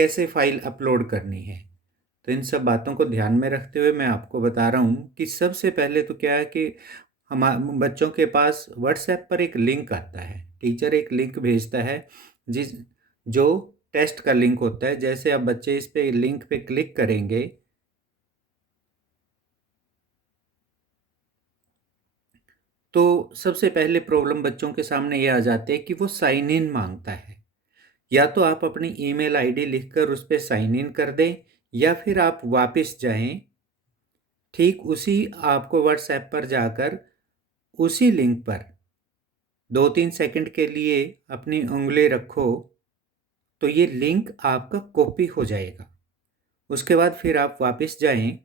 कैसे file upload करनी है। तो इन सब बातों को ध्यान में रखते हुए मैं आपको बता रहा हूँ कि सबसे पहले तो क्या है कि बच्चों के पास व्हाट्सएप पर एक लिंक आता है। टीचर एक लिंक भेजता है जिस जो टेस्ट का लिंक होता है। जैसे अब बच्चे इस पे लिंक पे क्लिक करेंगे तो सबसे पहले प्रॉब्लम बच्चों के सामने ये आ जाती है कि वो साइन इन मांगता है। या तो आप अपनी ईमेल आईडी लिखकर उस पे साइन इन कर दें या फिर आप वापस जाएं। ठीक उसी आपको व्हाट्सएप पर जाकर उसी लिंक पर 2-3 सेकंड के लिए अपनी उंगली रखो तो ये लिंक आपका कॉपी हो जाएगा। उसके बाद फिर आप वापस जाएं।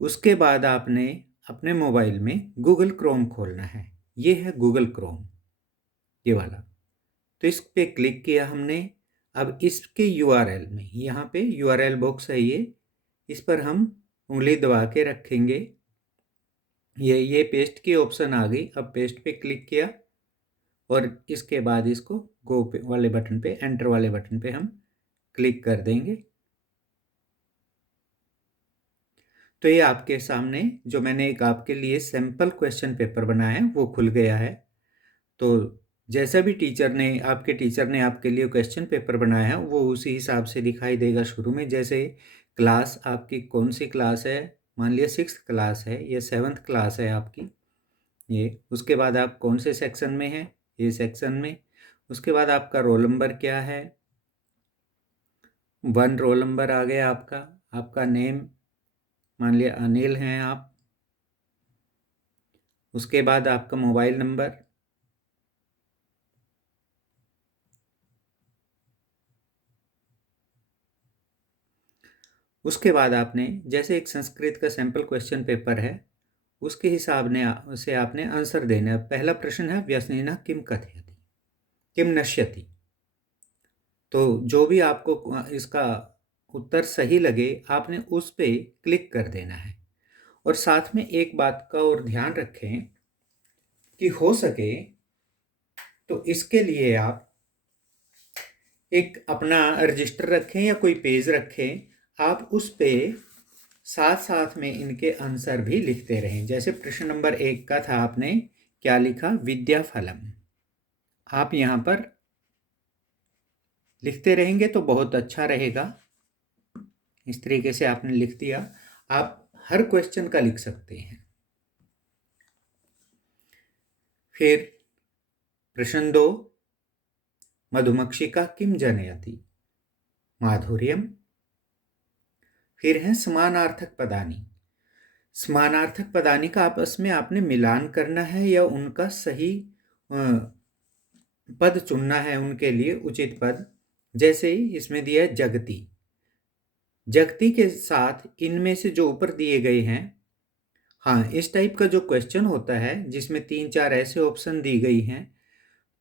उसके बाद आपने अपने मोबाइल में गूगल क्रोम खोलना है। ये है गूगल क्रोम, ये वाला। तो इस पे क्लिक किया हमने। अब इसके यूआरएल में यहाँ पे यूआरएल बॉक्स है ये, इस पर हम उंगली दबा के रखेंगे। ये पेस्ट की ऑप्शन आ गई। अब पेस्ट पे क्लिक किया और इसके बाद इसको गो पे वाले बटन पे, एंटर वाले बटन पे हम क्लिक कर देंगे। तो ये आपके सामने जो मैंने एक आपके लिए सैंपल क्वेश्चन पेपर बनाया है वो खुल गया है। तो जैसा भी आपके टीचर ने आपके लिए क्वेश्चन पेपर बनाया है वो उसी हिसाब से दिखाई देगा। शुरू में जैसे क्लास आपकी कौन सी क्लास है, मान लिया 6th क्लास है या 7th क्लास है आपकी, ये। उसके बाद आप कौन से सेक्शन में हैं, ये सेक्शन में। उसके बाद आपका रोल नंबर क्या है, 1 रोल नंबर आ गया आपका। आपका नेम, मान लिया अनिल हैं आप। उसके बाद आपका मोबाइल नंबर। उसके बाद आपने जैसे एक संस्कृत का सैंपल क्वेश्चन पेपर है उसके हिसाब से आपने आंसर देना है। पहला प्रश्न है व्यसनिनः किम कथयति किम नश्यति। तो जो भी आपको इसका उत्तर सही लगे आपने उस पे क्लिक कर देना है। और साथ में एक बात का और ध्यान रखें कि हो सके तो इसके लिए आप एक अपना रजिस्टर रखें या कोई पेज रखें। आप उस पे साथ साथ में इनके आंसर भी लिखते रहें। जैसे प्रश्न नंबर 1 का था, आपने क्या लिखा, विद्या फलम। आप यहाँ पर लिखते रहेंगे तो बहुत अच्छा रहेगा। इस तरीके से आपने लिख दिया। आप हर क्वेश्चन का लिख सकते हैं। फिर प्रश्न 2, मधुमक्षिका किम जनयति, माधुर्यम। फिर है समानार्थक पदानी। समानार्थक पदानी का आपस में आपने मिलान करना है या उनका सही पद चुनना है, उनके लिए उचित पद। जैसे इसमें दिया है जगती। जगती के साथ इनमें से जो ऊपर दिए गए हैं, हाँ, इस टाइप का जो क्वेश्चन होता है जिसमें 3-4 ऐसे ऑप्शन दी गई हैं,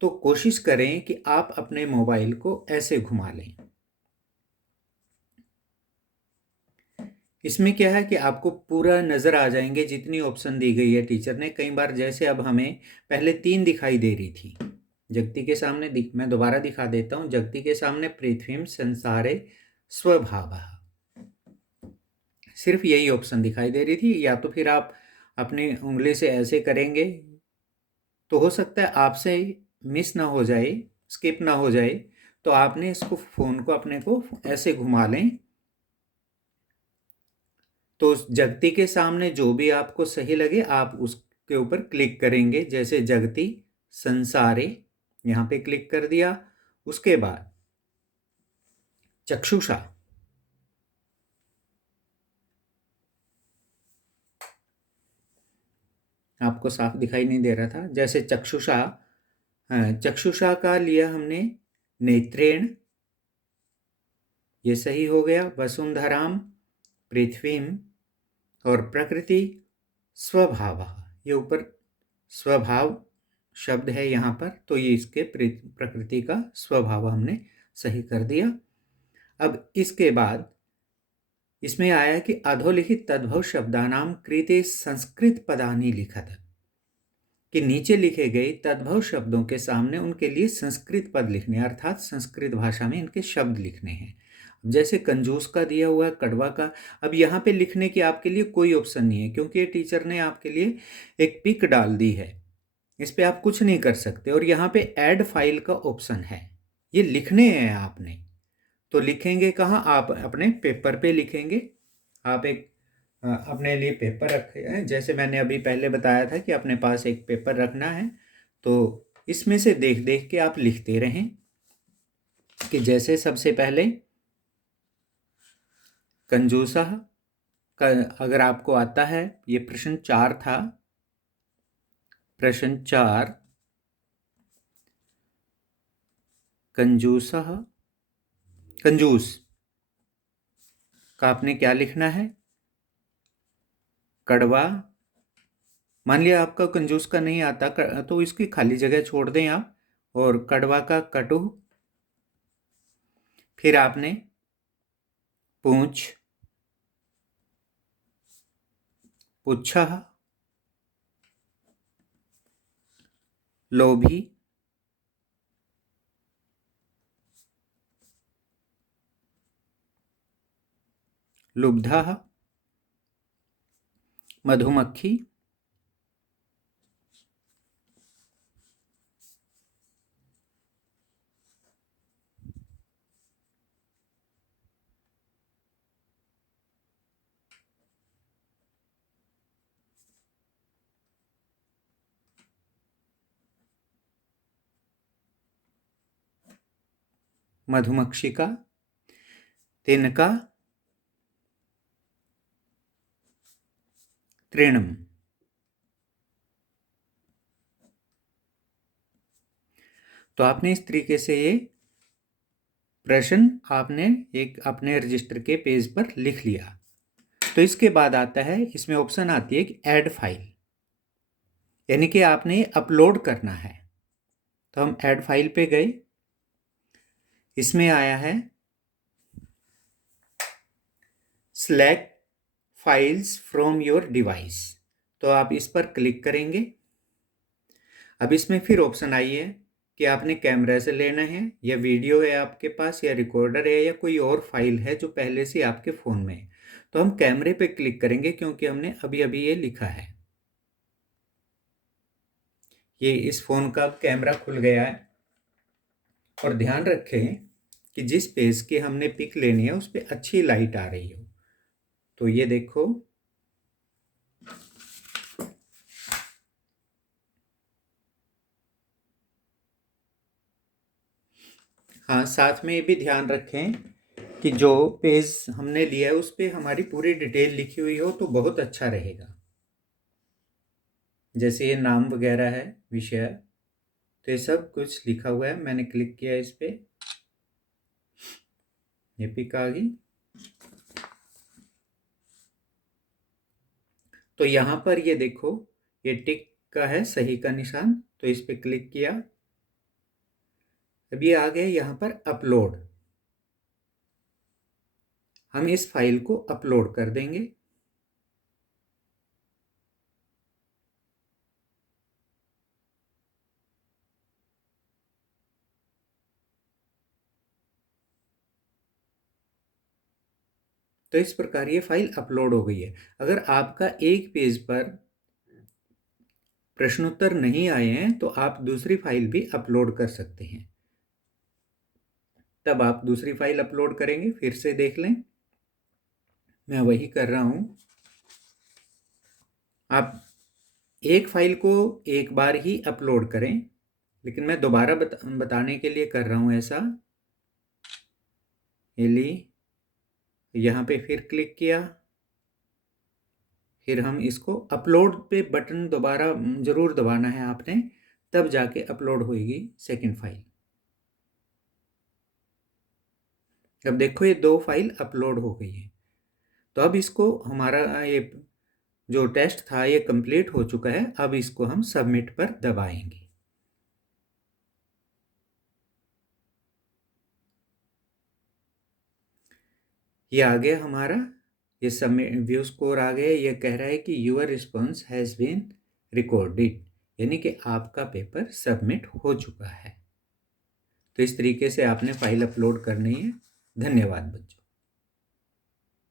तो कोशिश करें कि आप अपने मोबाइल को ऐसे घुमा लें। इसमें क्या है कि आपको पूरा नज़र आ जाएंगे जितनी ऑप्शन दी गई है टीचर ने। कई बार जैसे अब हमें पहले 3 दिखाई दे रही थी। जगती के सामने मैं दोबारा दिखा देता हूँ। जगती के सामने पृथ्वीम संसारे स्वभावः, सिर्फ यही ऑप्शन दिखाई दे रही थी। या तो फिर आप अपनी उंगली से ऐसे करेंगे तो हो सकता है आपसे मिस ना हो जाए, स्किप ना हो जाए। तो आपने इसको, फ़ोन को अपने को ऐसे घुमा लें। तो उस जगती के सामने जो भी आपको सही लगे आप उसके ऊपर क्लिक करेंगे। जैसे जगती संसारे, यहाँ पे क्लिक कर दिया। उसके बाद चक्षुषा, आपको साफ दिखाई नहीं दे रहा था। जैसे चक्षुषा, चक्षुषा का लिया हमने नेत्रेण, ये सही हो गया। वसुंधराम, पृथ्वीम और प्रकृति स्वभाव, ये ऊपर स्वभाव शब्द है यहाँ पर, तो ये इसके प्रकृति का स्वभाव हमने सही कर दिया। अब इसके बाद इसमें आया कि अधोलिखित तद्भव शब्दानाम कृते संस्कृत पदानि लिखत, कि नीचे लिखे गए तद्भव शब्दों के सामने उनके लिए संस्कृत पद लिखने, अर्थात संस्कृत भाषा में इनके शब्द लिखने हैं। जैसे कंजूस का दिया हुआ है, कड़वा का। अब यहाँ पे लिखने की आपके लिए कोई ऑप्शन नहीं है, क्योंकि ये टीचर ने आपके लिए एक पिक डाल दी है। इस पे आप कुछ नहीं कर सकते। और यहाँ पे ऐड फाइल का ऑप्शन है, ये लिखने हैं आपने। तो लिखेंगे कहाँ? आप अपने पेपर पे लिखेंगे। आप एक अपने लिए पेपर रखे हैं, जैसे मैंने अभी पहले बताया था कि अपने पास एक पेपर रखना है। तो इसमें से देख देख के आप लिखते रहें। कि जैसे सबसे पहले कंजूसा का अगर आपको आता है, ये प्रश्न 4 था। प्रश्न 4, कंजूसा, कंजूस का आपने क्या लिखना है? कड़वा। मान लिया आपका कंजूस का नहीं आता तो इसकी खाली जगह छोड़ दें आप, और कड़वा का कटु। फिर आपने पूंछ, पुच्छा, लोभी, लुब्धा, मधुमक्खी, मधुमक्षिका, तिनका, तृणम। तो आपने इस तरीके से ये प्रश्न आपने एक अपने रजिस्टर के पेज पर लिख लिया। तो इसके बाद आता है, इसमें ऑप्शन आती है कि ऐड फाइल, यानी कि आपने अपलोड करना है। तो हम ऐड फाइल पे गए। इसमें आया है select files from your device. तो आप इस पर क्लिक करेंगे। अब इसमें फिर ऑप्शन आई है कि आपने कैमरा से लेना है, या वीडियो है आपके पास, या रिकॉर्डर है, या कोई और फाइल है जो पहले से आपके फ़ोन में है। तो हम कैमरे पे क्लिक करेंगे, क्योंकि हमने अभी अभी ये लिखा है। ये इस फ़ोन का कैमरा खुल गया है। और ध्यान रखें कि जिस पेज की हमने पिक लेनी है उस पर अच्छी लाइट आ रही हो। तो ये देखो, हाँ, साथ में ये भी ध्यान रखें कि जो पेज हमने लिया है उस पर हमारी पूरी डिटेल लिखी हुई हो तो बहुत अच्छा रहेगा। जैसे ये नाम वगैरह है, विषय, तो ये सब कुछ लिखा हुआ है। मैंने क्लिक किया इस पे, ये पिक आ गई। तो यहाँ पर ये देखो, ये टिक का है, सही का निशान। तो इस पे क्लिक किया। अब ये आ गया यहाँ पर अपलोड। हम इस फाइल को अपलोड कर देंगे। तो इस प्रकार ये फाइल अपलोड हो गई है। अगर आपका एक पेज पर प्रश्नोत्तर नहीं आए हैं तो आप दूसरी फाइल भी अपलोड कर सकते हैं। तब आप दूसरी फाइल अपलोड करेंगे, फिर से देख लें, मैं वही कर रहा हूं। आप एक फाइल को एक बार ही अपलोड करें, लेकिन मैं दोबारा बताने के लिए कर रहा हूं ऐसा। ये ली, यहाँ पे फिर क्लिक किया। फिर हम इसको अपलोड पे बटन दोबारा ज़रूर दबाना है आपने, तब जाके अपलोड होएगी सेकंड फाइल। अब देखो, ये 2 फाइल अपलोड हो गई है। तो अब इसको, हमारा ये जो टेस्ट था ये कंप्लीट हो चुका है। अब इसको हम सबमिट पर दबाएंगे। ये आ गया हमारा, ये सबमिट व्यू स्कोर आ गया। ये कह रहा है कि your response has been recorded, यानी कि आपका पेपर सबमिट हो चुका है। तो इस तरीके से आपने फाइल अपलोड करनी है। धन्यवाद बच्चों।